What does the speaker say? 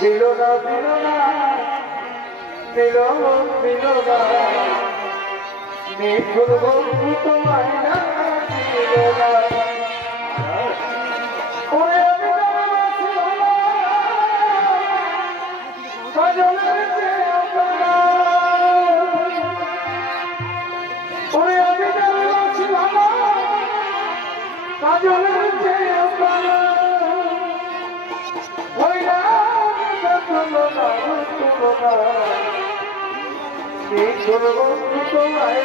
বিলোনা বিলোনা বিলোনা নিঠুর বন্ধু তোমায় না বিলোনা ওরে আমি কাজলের চেয়ে কানা ওরে আমি ছিলাম কাজলের চেয়ে কানা নিঠুর বন্ধু তোমায়